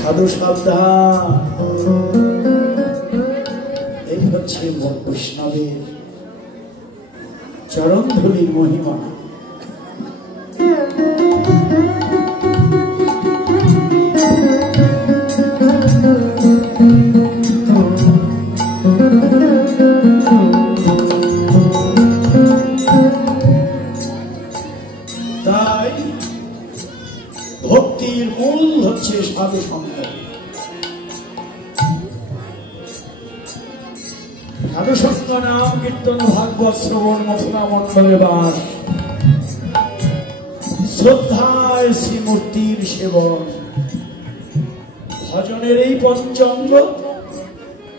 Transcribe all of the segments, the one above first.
সাধু সাবধান। এই হচ্ছে বৈষ্ণবের চরণ ধূলির মহিমা। তাই ভক্তির মূল হচ্ছে সাধু সঙ্গ। সাধু সঙ্গ নাম কীর্তন ভাগবত শ্রবণ মথুরা মণ্ডলে বাস, শ্রদ্ধায় শ্রীমূর্তির সেবন, ভজনের এই পঞ্চাঙ্গ,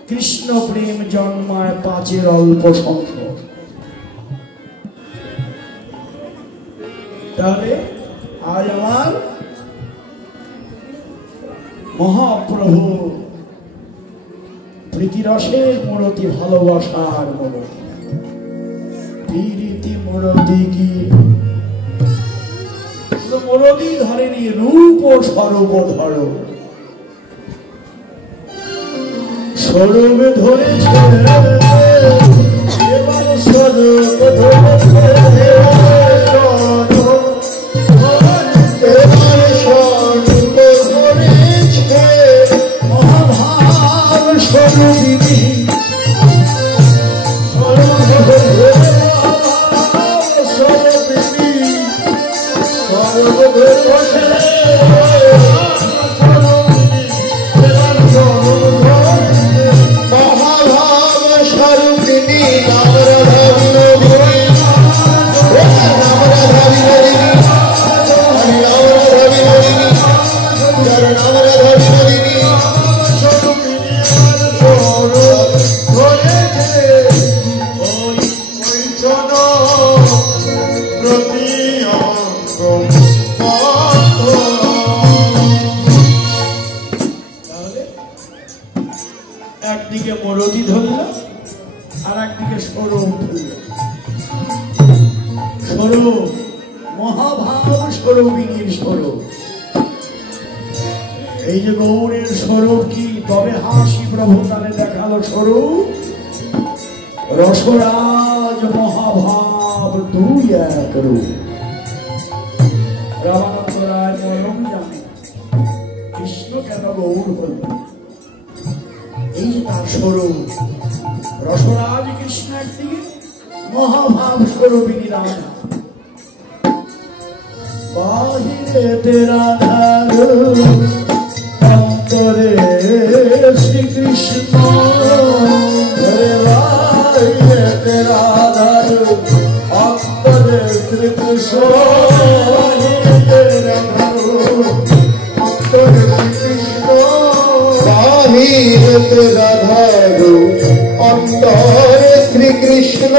কৃষ্ণ প্রেম জন্মায় পাঁচের অল্প সঙ্গ। তাহলে আজ আমার মহাপ্রভু প্রীতিরসের মূরতি, ভালোবাসার মূরতি, প্রীতি মূরতি কি মূরতি ধরেনি, রূপ ও স্বরূপ ধরো, স্বরূপে ধরেছে এবার স্বরূপ ধরেছে, মহাভাব স্বরূপিণী একদিকে মরদি ধরল আর একদিকে স্বরূপ ধরল। স্বরূপ মহাভাব স্বরূপিণীর স্বরূপ। এই যে গৌরের স্বরূপ কি, তবে হাসি প্রভু তালে দেখালো স্বরূপ, রসরাজ মহাভাব দুই এক রূপ। রামানন্দ রায় মরম জানে কৃষ্ণ কেন গৌর হল, এই যে তার স্বরূপ, রসরাজ কৃষ্ণ একদিকে, মহাভাব স্বরূপিণী রাধা। বাহিরে তেরা অন্তরে শ্রীকৃষ্ণ, বাহিরে তেরা অন্তরে শ্রীকৃষ্ণ, রাধারু অন্তরে শ্রীকৃষ্ণ,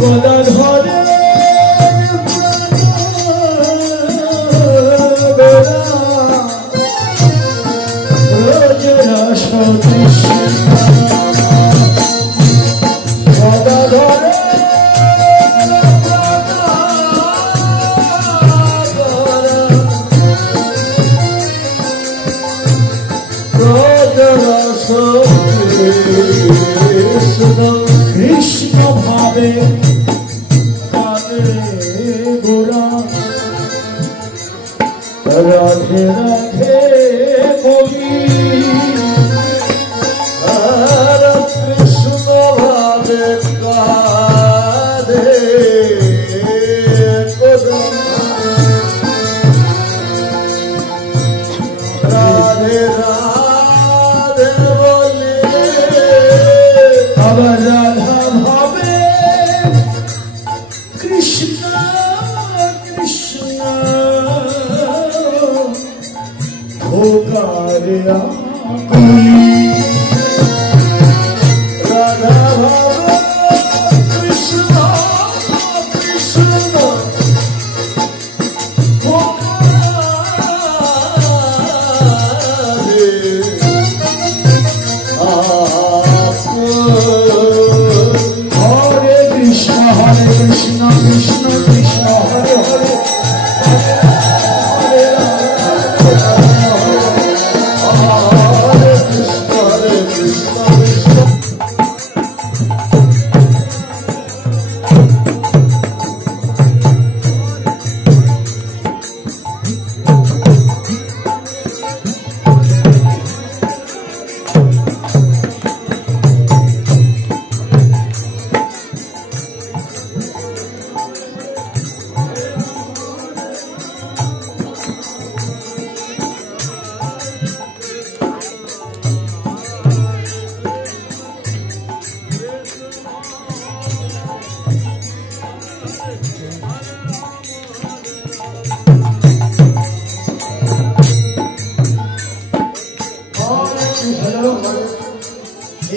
গদাধর রোজ রস কৃষ্ণ, গদাধর কৃষ্ণ ভাবে গোরা, রাধে রাধে কবি, কৃষ্ণ ভাবে কাঁধে রাধে রাধে বলে, আবার রাধা ভাবে কৃষ্ণ কৃষ্ণ, ধোকারে রাধা ভাবে কৃষ্ণ কৃষ্ণ, হরে কৃষ্ণ কৃষ্ণ কৃষ্ণ হরে হরে, হরে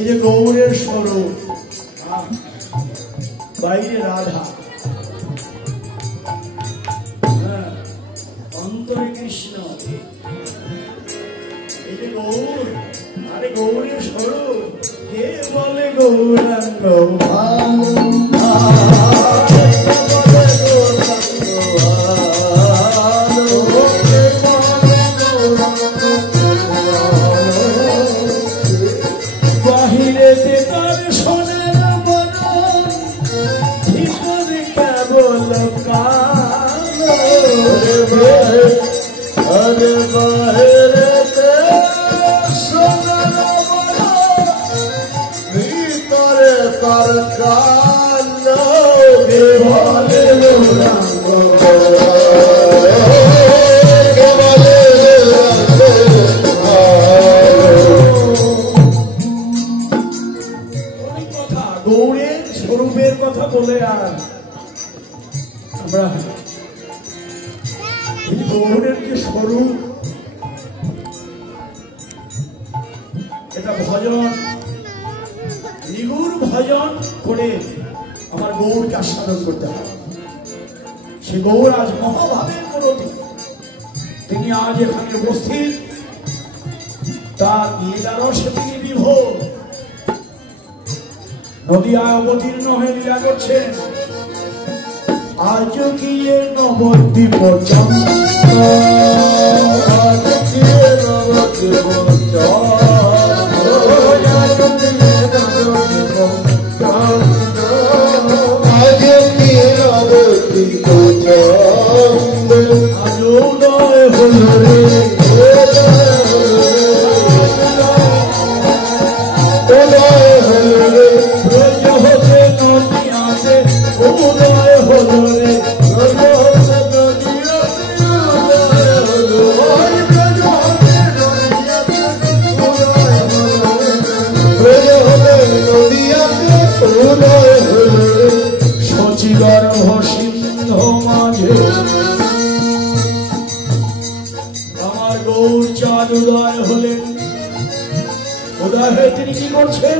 যে গৌরের স্বরূপ, বাইরে রাধা, অন্তরে কৃষ্ণ। এই যে গৌর, আরে গৌরের স্বরূপ কে বলে গৌরাঙ্গ বাহিরেতে তার সোনার বরণ, ভিতরে কেবল কালো। আরে বাহিরেতে সোনার বরণ, ভিতরে তার কালো। কে বলে গৌরাঙ্গ গৌরের স্বরূপের কথা বলে। আর আমরা এই গৌরের যে স্বরূপ, এটা ভজন, নিগুড় ভজন করে আমার গৌরকে আস্বাদন করতে হবে। সে গৌর আজ মহাভাবের মূরতি, তিনি আজ এখানে উপস্থিত, তার লীলারসে তিনি বিভোর, নদিয়ায় অবতীর্ণ হয়ে লীলা করছেন। আজ গিয়ে নবদ্বীপ আজ উদয় হল রে, আমার গৌর চাঁদ উদয় হলেন। উদয় হয়ে তিনি কি করছেন?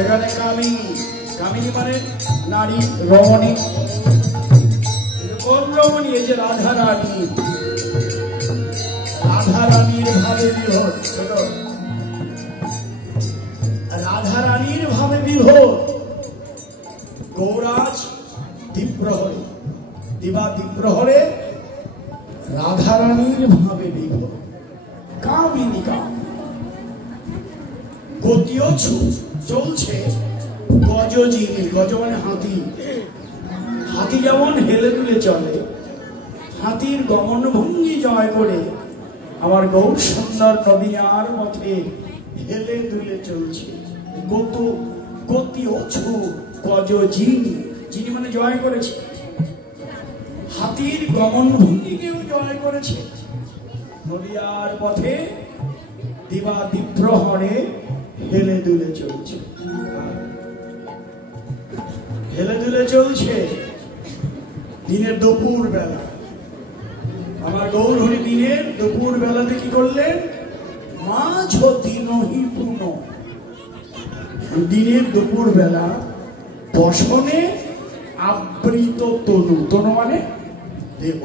এখানে কামিনী, কামিনী মানে নারী রমণী। কোন রমণী? এই যে রাধা রানী, রাধা রানীর ভাবে বিভোর, রাধা রানীর ভাবে বিভোর। গৌরাজ দ্বীপ্রহরে, দিবা দ্বীপ্রহরে রাধা রানীর ভাবে বিভোর। কামিনী গতিও চলছে গজজিনে, গজ মানে হাতি। হাতি যেমন হেলে দুলে চলে, হাতির গমন ভঙ্গি জয় করে আমার গৌর সুন্দর নদিয়ার পথে হেলে দুলে চলছে। গতিও গজজিনে, যিনি মানে জয় করেছে, হাতির গমন ভঙ্গিকেও জয় করেছে। নদিয়ার পথে দিবা দ্বীপ্রহরে হেলে দুলে চলছে, হেলে দুলে চলছে। দিনের দুপুর বেলা আমার গৌর হরি দিনের দুপুর বেলাতে কি করলেন? মাঝ দিনহি পুন, দিনের দুপুর বেলা বসনে আবৃত তনু, তনু মানে দেহ,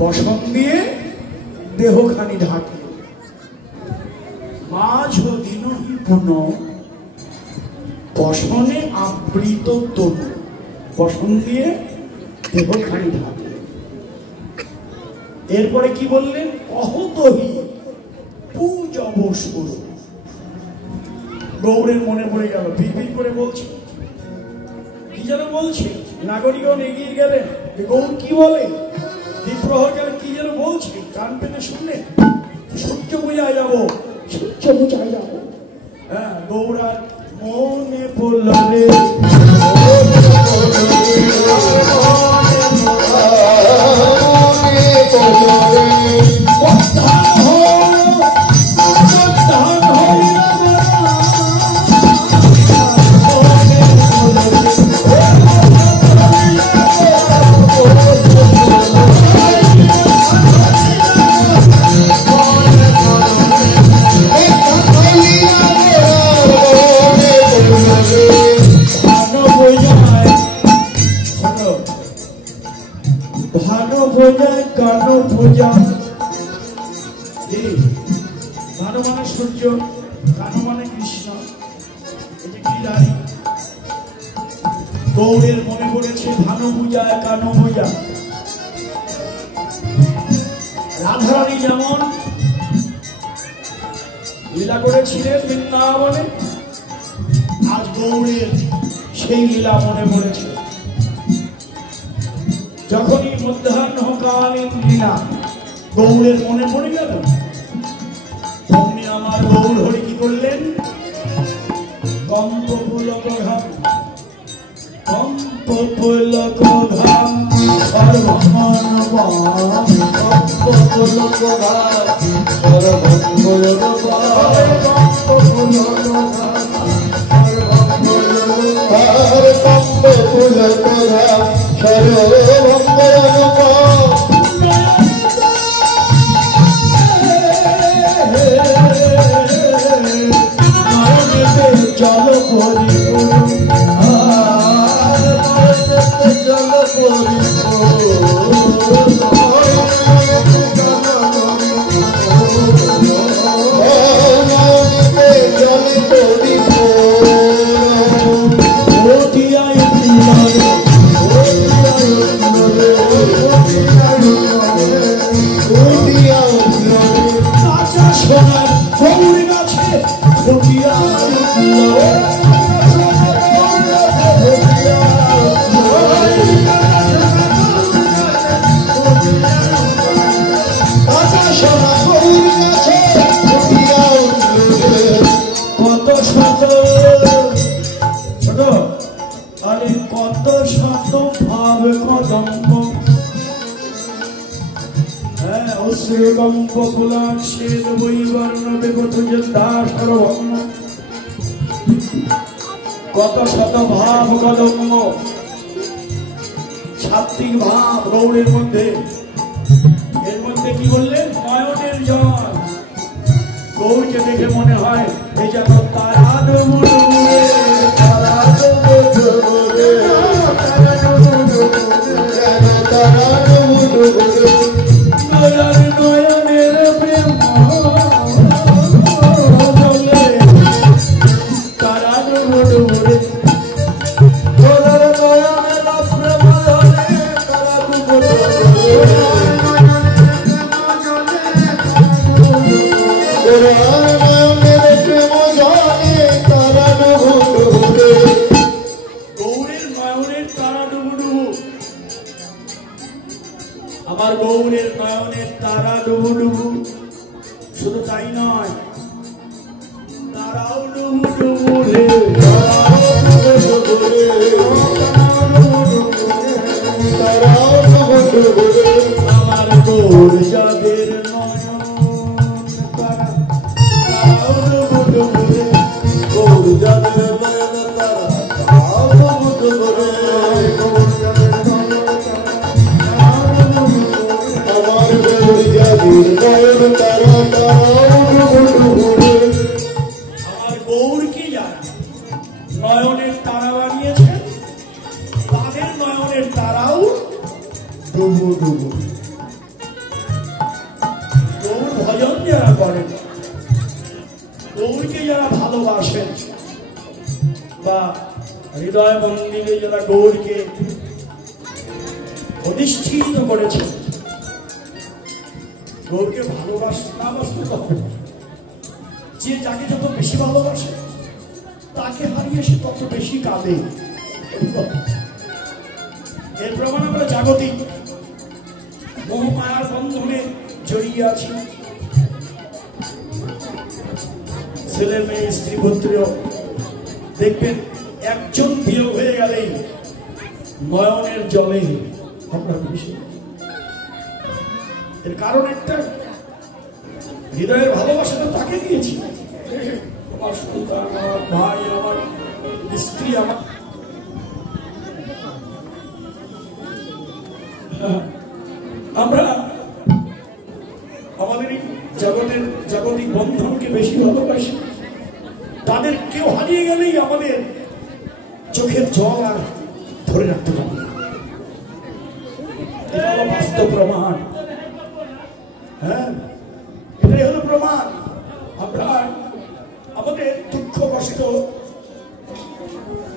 বসন দিয়ে দেহখানি ঢাকে। মাঝ দিনহি পুন বসনে আবৃত তনু, বসন দিয়ে দেহখানি ঢাকে। এরপরে কি বললেন? অহতহি পূজবসুর। গৌরের মনে পড়ে গেল, বিড়বিড় করে বলছে, কি যেন বলছে। নাগরিকগণ এগিয়ে গেলেন, গৌর কি বলে? দ্বীপ্রহর গেলে কি যেন বলছে, কান পেতে শুনলেন। সূর্য পূজায় যাবো, সূর্য পূজায় যাবো। হ্যাঁ, গৌরার মনে পড়ল রে, ভানু মানে সূর্য, কানু মানে কৃষ্ণ। এই যে গিরিধারী গৌরের মনে পড়েছে ভানু পূজা, কানু পূজা। রাধারানী যেমন লীলা করেছিলেন বৃন্দাবনে, আজ গৌরের সেই লীলা মনে পড়েছে। যখনই মধ্যাহ্নকালীন লীলা গৌরের মনে পড়ে গেল, অমনি আমার গৌর হরি কি করলেন? কম্পপুলক ঘাম, কম্পপুলক ঘাম সর্বমন পাম, কম্পপুলক ঘাম সর্বমঙ্গল পাম, কম্পপুলক ঘাম কম্পপুলক ঘাম সর্বমঙ্গল পাম। জল পরি জল পরি কত শত ভাব কদম্ব, সাত্বিক ভাব গৌড়ের মধ্যে। এর মধ্যে কি বললেন? দেখে মনে হয় এই যেন তারা ডুবুডুবুরে তারা ডুবুডুবুরে তারা ডুবুডুবুরে নয়ন নয়নের প্রেম জলে তারা ডুবুডুবুরে তোদের নয়নের প্রেম জলে তারা ডুবুডুবুরে আমার গৌরের নয়নের তারা ডুবু ডুবু শুধু তাই নয় তারাও ডুবু ডুবু রে আমার গৌর যাদের নয়ন তারাও ডুবু ডুবু রে গৌর যাদের নয়ন তারাও ডুবু ডুবু রে আমার গৌরকে যারা নয়নের তারা বানিয়েছেন তাদের নয়নের তারাও ডুবু ডুবু। গৌর ভজন যারা করেন, গৌরকে যারা ভালোবাসেন বা হৃদয় মন্দিরে যারা গৌরকে অধিষ্ঠিত করেছেন, গৌরকে না বাসতে হবে। যে যাকে যত বেশি ভালোবাসে তাকে হারিয়ে সে তত বেশি কাঁদে। এর প্রমাণ আমরা জাগতিক মোহমায়ার বন্ধনে জড়িয়ে আছি। ছেলে মেয়ে স্ত্রী পুত্র দেখবেন একজন বিয়োগ হয়ে গেলেই নয়নের জলে আমরা বেশি। এর কারণ একটা, হৃদয়ের ভালোবাসাটা তাকে দিয়েছি। আমার সন্তান, আমার ভাই, আমার স্ত্রী, আমার আমরা আমাদের জাগতিক বন্ধনকে বেশি ভালোবাসি। তাদের কেউ হারিয়ে গেলেই আমাদের চোখের জল আর ধরে রাখতে পারি না। এটা হলো বাস্তব প্রমাণ। হ্যাঁ, এটাই হলো প্রমাণ। আমরা আমাদের দুঃখ কষ্ট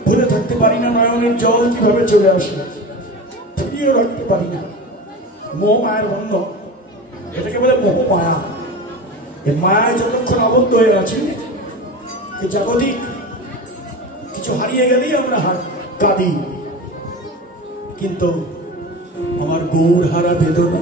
ভুলে থাকতে পারি না। নয়নের জল কিভাবে চলে আসে ফিরিয়ে রাখতে পারি না। মোহ মায়ের বন্ধ, এটাকে বলে মোহ মায়া। এই মায়ায় যতক্ষণ আবদ্ধ হয়ে আছে, এই জাগতিক কিছু হারিয়ে গেলেই আমরা কাঁদি। কিন্তু আমার গৌর হারা বেদনা